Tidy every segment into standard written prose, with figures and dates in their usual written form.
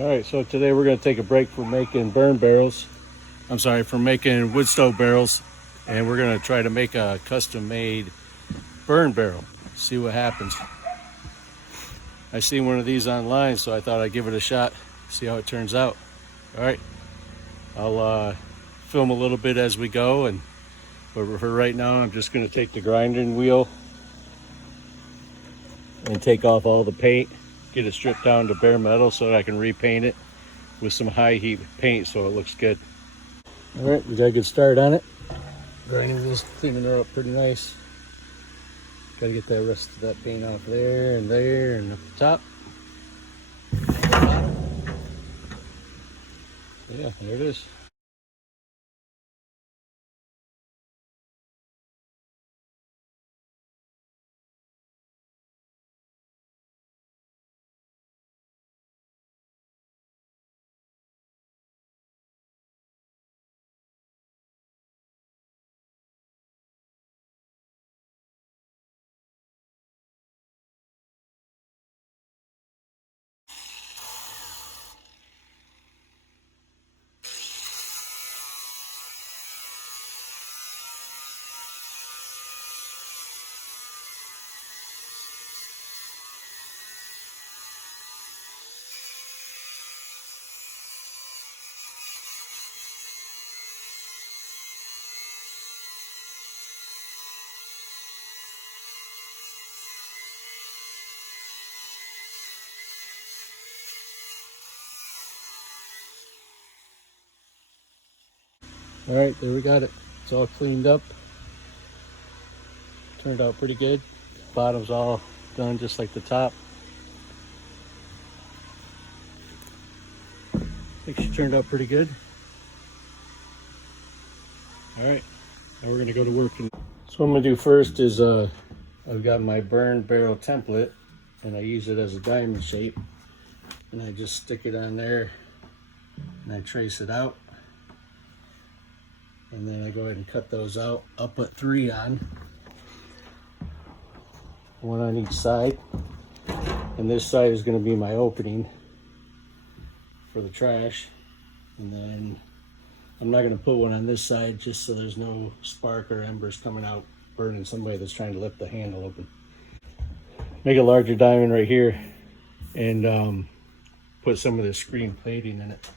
All right, so today we're going to take a break from making burn barrels. From making wood stove barrels, and we're going to try to make a custom-made burn barrel. See what happens. I seen one of these online, so I thought I'd give it a shot. See how it turns out. All right, I'll film a little bit as we go, but for right now, I'm just going to take the grinding wheel and take off all the paint. Get it stripped down to bare metal so that I can repaint it with some high heat paint so it looks good. All right, we got a good start on it. Grinding wheel's cleaning her up pretty nice. Got to get that rest of that paint off there and up the top. Yeah, there it is. All right, there we got it. It's all cleaned up. Turned out pretty good. Bottom's all done just like the top. I think she turned out pretty good. All right, now we're gonna go to work. So what I'm gonna do first is I've got my burn barrel template and I use it as a diamond shape. And I just stick it on there and I trace it out. And then I go ahead and cut those out. I'll put 3 on. 1 on each side. And this side is going to be my opening for the trash. And then I'm not going to put one on this side just so there's no spark or embers coming out burning somebody that's trying to lift the handle open. Make a larger diamond right here and put some of the screen plating in it.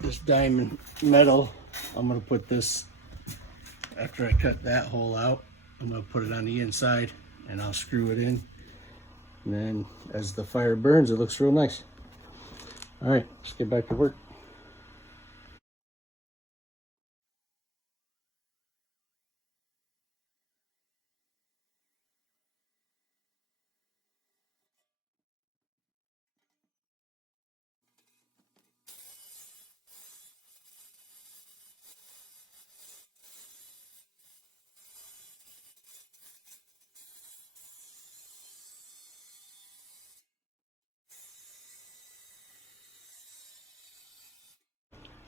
This diamond metal, I'm going to put this, after I cut that hole out, I'm going to put it on the inside and I'll screw it in. And then as the fire burns, it looks real nice. All right, let's get back to work.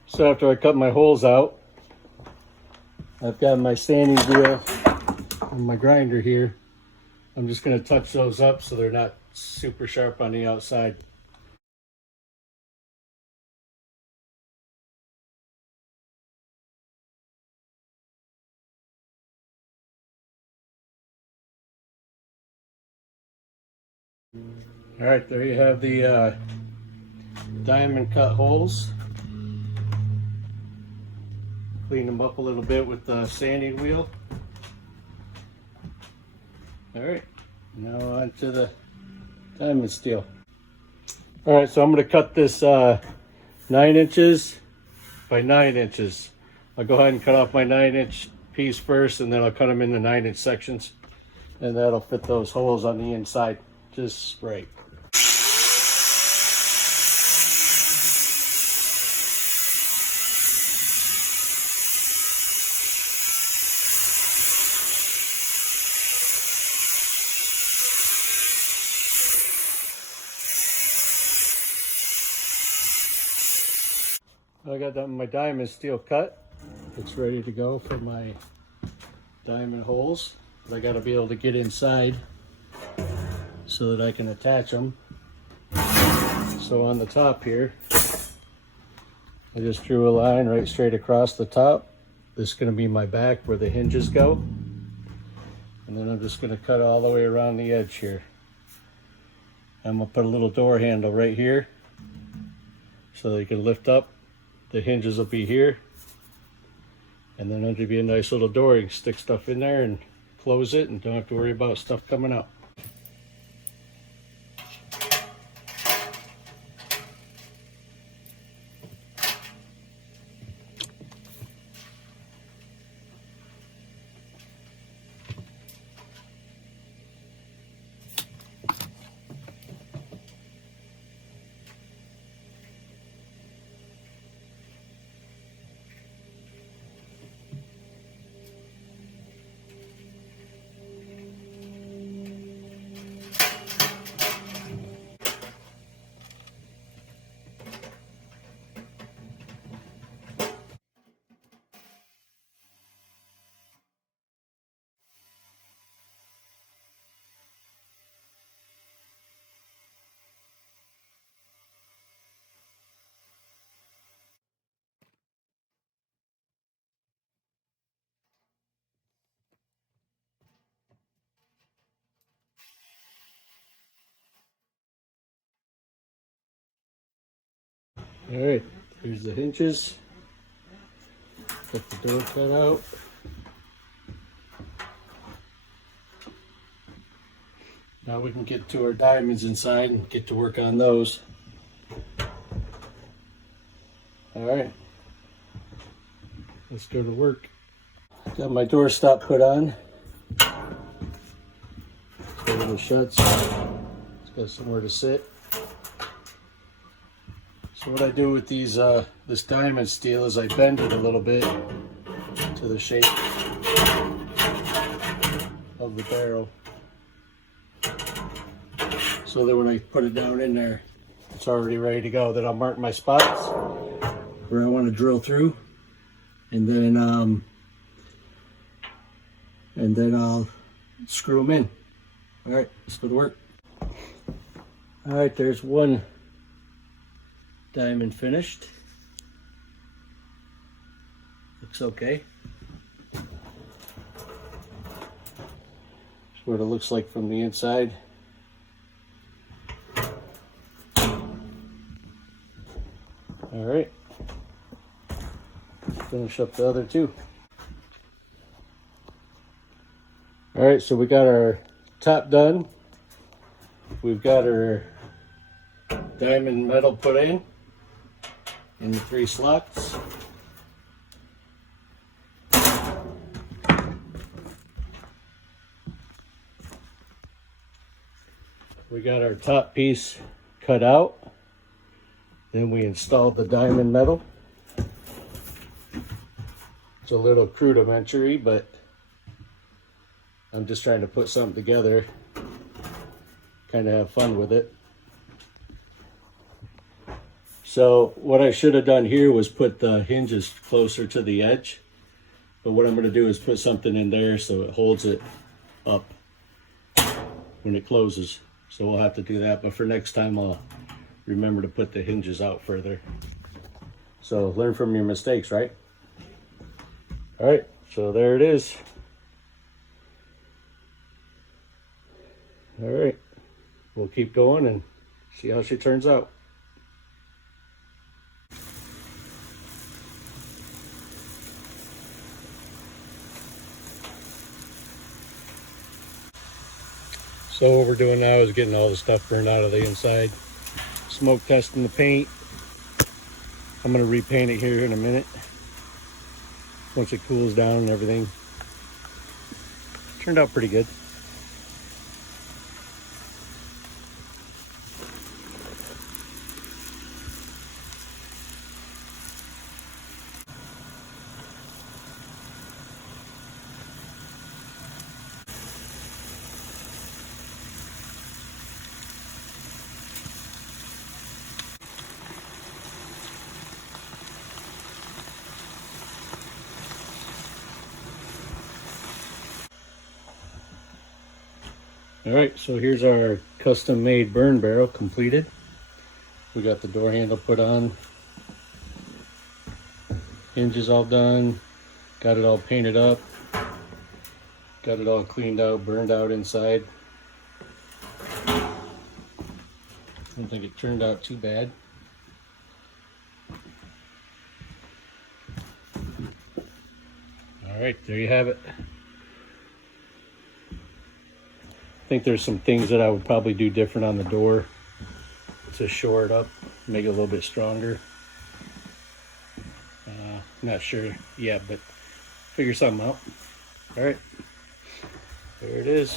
So after I cut my holes out, I've got my sanding wheel and my grinder here. I'm just going to touch those up so they're not super sharp on the outside. All right, there you have the diamond cut holes. Clean them up a little bit with the sanding wheel. All right, now on to the diamond steel. All right, so I'm going to cut this 9 inches by 9 inches. I'll go ahead and cut off my 9-inch piece first, and then I'll cut them into 9-inch sections, and that'll fit those holes on the inside just right. I got my diamond steel cut. It's ready to go for my diamond holes. But I got to be able to get inside so that I can attach them. So So on the top here, I just drew a line right straight across the top. This is going to be my back where the hinges go. And then I'm just going to cut all the way around the edge here. I'm going to put a little door handle right here so that you can lift up. The hinges will be here. And then there'll be a nice little door. You can stick stuff in there and close it and don't have to worry about stuff coming out. All right, here's the hinges. Got the door cut out. Now we can get to our diamonds inside and get to work on those. All right, let's go to work. Got my door stop put on. So it shuts. It's got somewhere to sit. So what I do with these, this diamond steel is I bend it a little bit to the shape of the barrel. So that when I put it down in there, it's already ready to go. Then I'll mark my spots where I want to drill through, and then I'll screw them in. All right, let's go to work. All right, there's one diamond finished. Looks okay. That's what it looks like from the inside. All right, let's finish up the other two. All right, so we got our top done. We've got our diamond metal put in the 3 slots. We got our top piece cut out. Then we installed the diamond metal. It's a little rudimentary, but I'm just trying to put something together, kind of have fun with it. So what I should have done here was put the hinges closer to the edge. But what I'm going to do is put something in there so it holds it up when it closes. So we'll have to do that. But for next time, I'll remember to put the hinges out further. So learn from your mistakes, right? All right, so there it is. All right, we'll keep going and see how she turns out. So what we're doing now is getting all the stuff burned out of the inside. Smoke testing the paint. I'm going to repaint it here in a minute once it cools down and everything. Turned out pretty good. All right, so here's our custom made burn barrel completed. We got the door handle put on. Hinges all done. Got it all painted up. Got it all cleaned out, burned out inside. I don't think it turned out too bad. All right, there you have it. I think there's some things that I would probably do different on the door to shore it up, make it a little bit stronger. Not sure yet, but figure something out. All right, there it is.